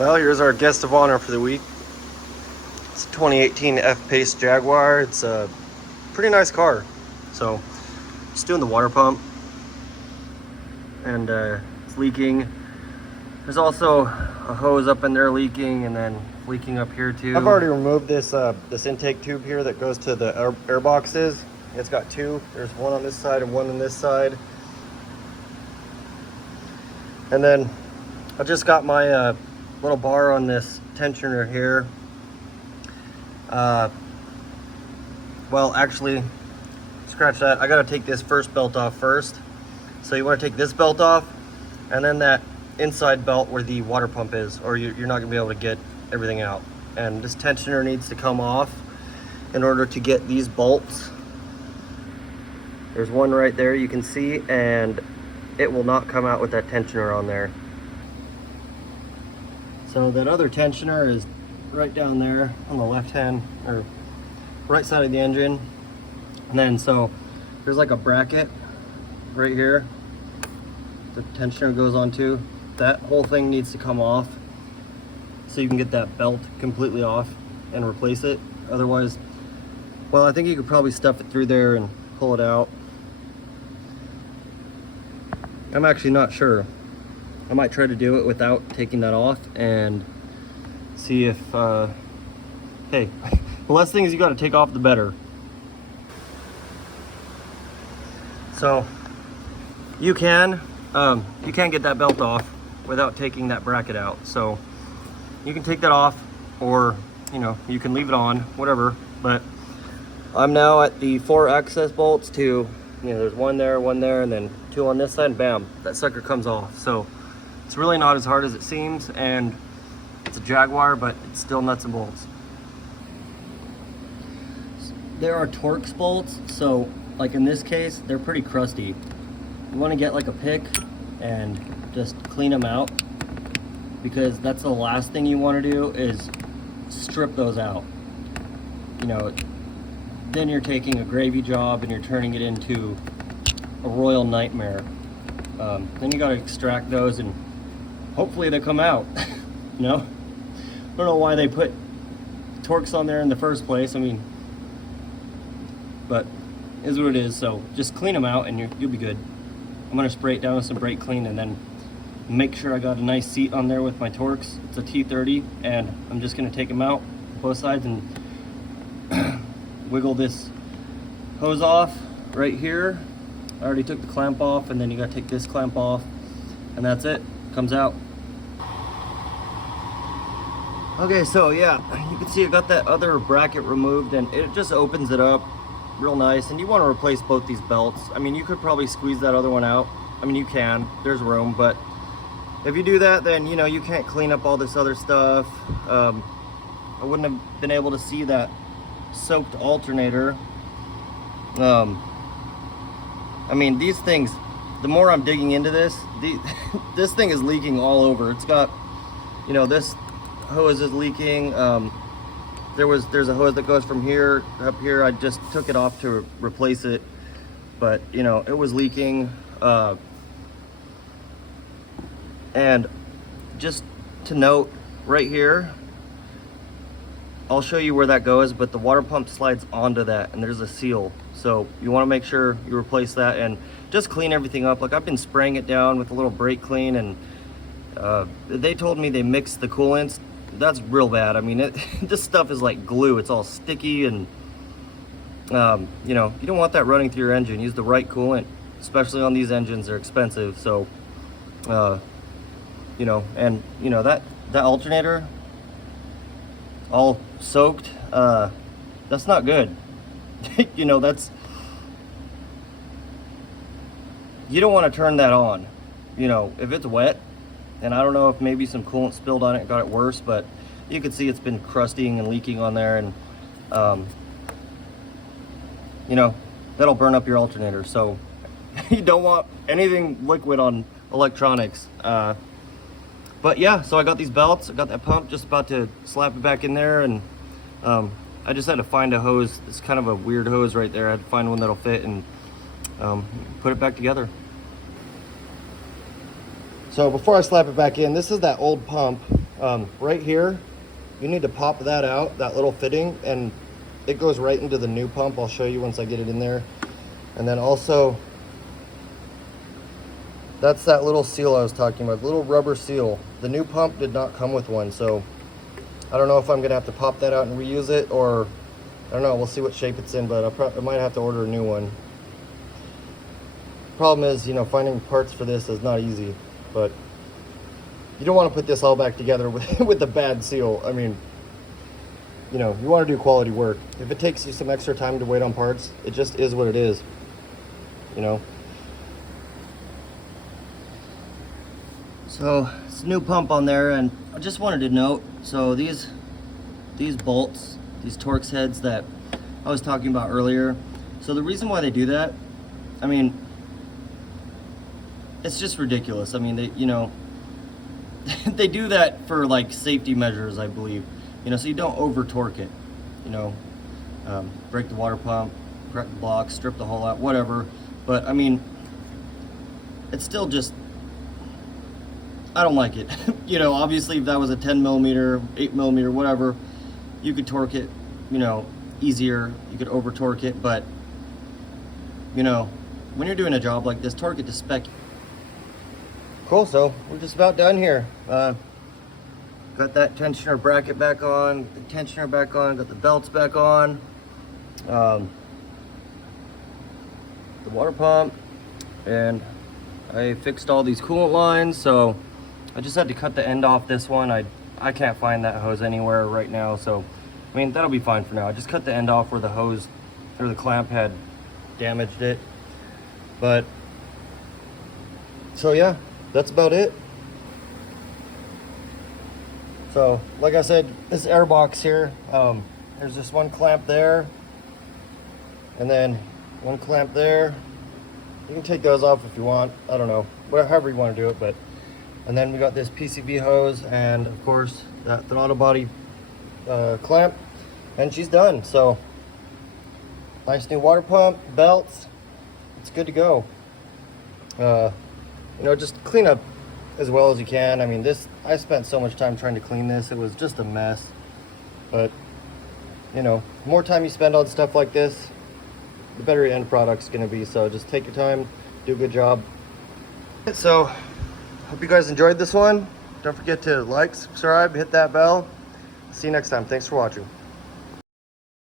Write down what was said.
Well, here's our guest of honor for the week. It's a 2018 F-Pace Jaguar. It's a pretty nice car. So, just doing the water pump, and it's leaking. There's also a hose up in there leaking, and then leaking up here too. I've already removed this this intake tube here that goes to the air boxes. It's got two. There's one on this side and one on this side. And then I just got my little bar on this tensioner here. Well, actually, scratch that. I gotta take this first belt off first. So you wanna take this belt off, and then that inside belt where the water pump is, or you're not gonna be able to get everything out. And this tensioner needs to come off in order to get these bolts. There's one right there you can see, and it will not come out with that tensioner on there. So that other tensioner is right down there on the left hand or right side of the engine. And then so there's like a bracket right here the tensioner goes onto. That whole thing needs to come off so you can get that belt completely off and replace it. Otherwise, well, I think you could probably stuff it through there and pull it out. I'm actually not sure. I might try to do it without taking that off and see if, hey, the less things you got to take off, the better. So you can get that belt off without taking that bracket out. So you can take that off, or you can leave it on, whatever. But I'm now at the 4 access bolts to, there's one there, and then 2 on this side, and bam, that sucker comes off. So it's really not as hard as it seems, and it's a Jaguar, but it's still nuts and bolts. There are Torx bolts, so like in this case, they're pretty crusty. You want to get like a pick and just clean them out, because that's the last thing you want to do is strip those out. Then you're taking a gravy job and you're turning it into a royal nightmare. Then you got to extract those, and hopefully they come out. I don't know why they put Torx on there in the first place. But it is what it is. So just clean them out and you'll be good. I'm gonna spray it down with some brake clean, and then make sure I got a nice seat on there with my Torx. It's a T30, and I'm just gonna take them out both sides and wiggle this hose off right here. I already took the clamp off, and then you gotta take this clamp off, and that's it. Comes out. Okay, so yeah, you can see I got that other bracket removed, and it just opens it up real nice. And you want to replace both these belts. You could probably squeeze that other one out. You can, there's room, but if you do that, then you can't clean up all this other stuff. I wouldn't have been able to see that soaked alternator. These things, the more I'm digging into this, this thing is leaking all over. It's got, this hose is leaking. There's a hose that goes from here up here. I just took it off to replace it, but it was leaking. And just to note right here, I'll show you where that goes, but the water pump slides onto that, and there's a seal. So you want to make sure you replace that and just clean everything up. Like, I've been spraying it down with a little brake clean, and they told me they mixed the coolants. That's real bad. This stuff is like glue. It's all sticky, and you don't want that running through your engine. Use the right coolant, especially on these engines. They're expensive. So that alternator all soaked, that's not good. You don't want to turn that on if it's wet. And I don't know if maybe some coolant spilled on it and got it worse, but you can see it's been crusting and leaking on there, and that'll burn up your alternator. So you don't want anything liquid on electronics. But yeah, so I got these belts, I got that pump, just about to slap it back in there, and I just had to find a hose. It's kind of a weird hose right there. I had to find one that'll fit and put it back together. So before I slap it back in, this is that old pump, Right here, you need to pop that out, that little fitting, and it goes right into the new pump. I'll show you once I get it in there. And then also, that's that little seal I was talking about, the little rubber seal. The new pump did not come with one, so I don't know if I'm gonna have to pop that out and reuse it, or I don't know, we'll see what shape it's in, but I might have to order a new one. Problem is, you know, finding parts for this is not easy, but you don't want to put this all back together with a bad seal. I mean, you know, you want to do quality work. If it takes you some extra time to wait on parts, it just is what it is, you know. So it's a new pump on there, and I just wanted to note, so these bolts, these Torx heads that I was talking about earlier, so the reason why they do that, I mean, it's just ridiculous. I mean, they, you know, they do that for like safety measures, I believe, you know, so you don't over torque it, you know, break the water pump, crack the block, strip the hole out, whatever. But I mean, it's still just, I don't like it. You know, obviously if that was a 10 millimeter, 8 millimeter, whatever, you could torque it, you know, easier. You could over torque it, but you know, when you're doing a job like this, torque it to spec. Cool, so we're just about done here. Got that tensioner bracket back on, the tensioner back on, got the belts back on, the water pump, and I fixed all these coolant lines, so I just had to cut the end off this one. I can't find that hose anywhere right now, so I mean, that'll be fine for now. I just cut the end off where the hose or the clamp had damaged it. But so yeah, that's about it. So like I said, this air box here, there's just one clamp there, and then one clamp there. You can take those off if you want, I don't know, however you want to do it. But and then we got this PCV hose, and of course that throttle body clamp, and she's done. So nice new water pump, belts, it's good to go. You know, just clean up as well as you can. I mean, this, I spent so much time trying to clean this, it was just a mess. But you know, the more time you spend on stuff like this, the better your end product's gonna be. So just take your time, do a good job. So hope you guys enjoyed this one. Don't forget to like, subscribe, hit that bell. See you next time. Thanks for watching.